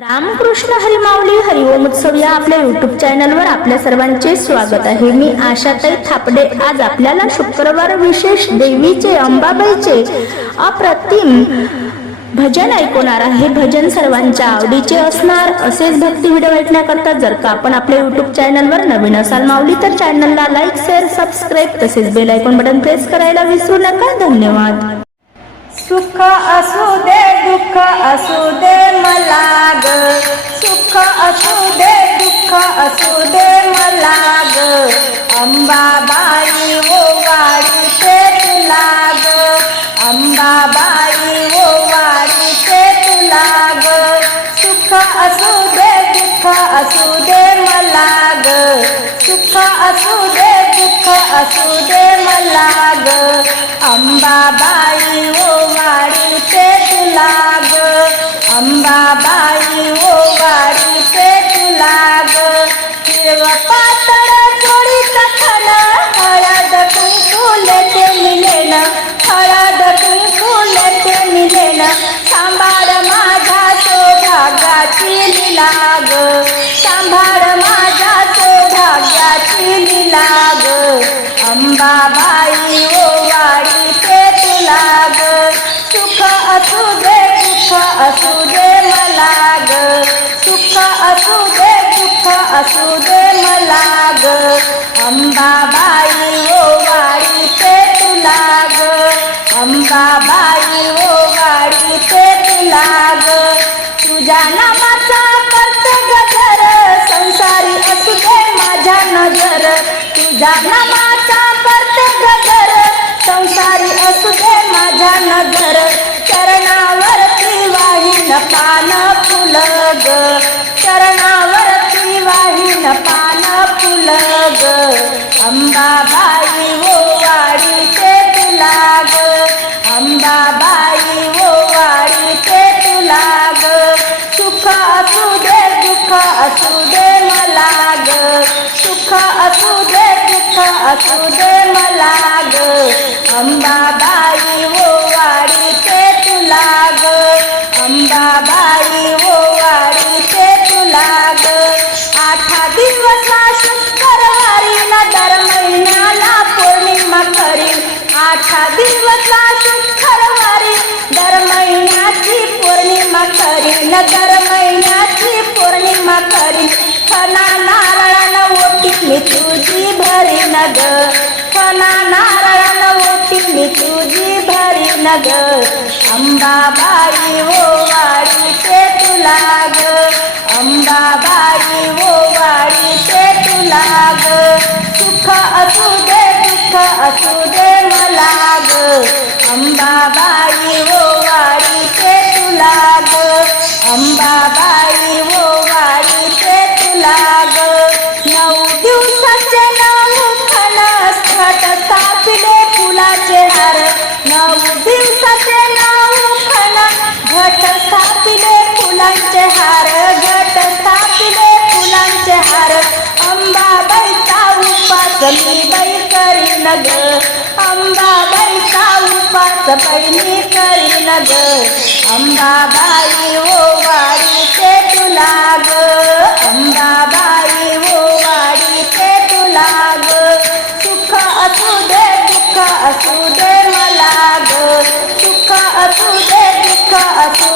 रामकृष्ण हरिमावली हरिओम उत्सव या आपल्या युट्यूब चॅनलवर आपल्या सर्वांचे स्वागत आहे. मी आशाताई थापडे. आज आपल्याला शुक्रवार विशेष देवीचे अंबाबाईचे अप्रतिम भजन ऐकवणार आहे. भजन सर्वांच्या आवडीचे असणार. असेच भक्ती व्हिडिओ ऐकण्याकरता जर का आपण आपल्या युट्यूब चॅनलवर नवीन असाल माऊली तर चॅनलला लाईक शेअर सबस्क्राईब तसेच बेल आयकॉन बटन प्रेस करायला विसरू नका. धन्यवाद. सुख असू दे दुःख असू दे मला ग. सुख असू दे दुःख असू दे मला ग. अंबाबाई ओ वाडीचे तुला ग. अंबाबाई ओ वाडीचे तुला ग. सुख असू दे दुःख असू दे मला ग. सुख असू दे दुःख असू दे मला ग. अंबाबाई ओ पे तुला ग अंबाबाई ओ बारी पे तुला ग असू दे दुःख असू दे मला ग सुख असू दे दुःख असू दे मला ग अंबाबाई हो ओ वाढीते तुला ग अंबाबाई हो ओ वाढीते तुला ग तुझ्या नामाचा करते गजर. संसारी असू दे माझ्या नजर. तुझ्या नामाचा करते गजर. संसारी असू दे माझ्या नजर. वाहीन पान फुलग चरणावरती वाहीन पान फुलग अंबाबाई हो ओ वाढीते तुला ग. अंबाबाई हो ओ वाढीते तुला ग. सुख असू दे दुःख असू दे मला ग. सुख असू दे दुःख असू दे आठा दिवसा शुक्रवारी दर महिन्याची पौर्णिमा खरी न दर महिन्याची पौर्णिमा खरी खना नारळानं ओटी मी तुझी भरी न ग. खना नारळानं ओटी मी तुझी भरी न ग. अंबाबाई ओ वाढीते तुला ग अंबाबाई ओ वाढीते तुला ग सुख असू दे दुःख असू दे अंबाबाई हो ओ वाढीते तुला ग. अंबाबाई हो ओ वाढीते तुला ग. नऊ दिवसाचे नऊ खणस घट स्थापिले फुलाचे हार. नऊ दिवसाचे नऊ फल घट स्थापिले फुलांचे हार. घट स्थापिले फुलांचे हार. अंबाबाईचा उपास मी बाई करीन ग. अंबाबाईचा उपास पहिली करी ग. अंबाबाई ओ वाडी ते तुला ग. अंबाबाई ओ वाडी ते तुला ग. सुख असू दे दुःख असू दे मला ग. सुख असू दे दुःख असू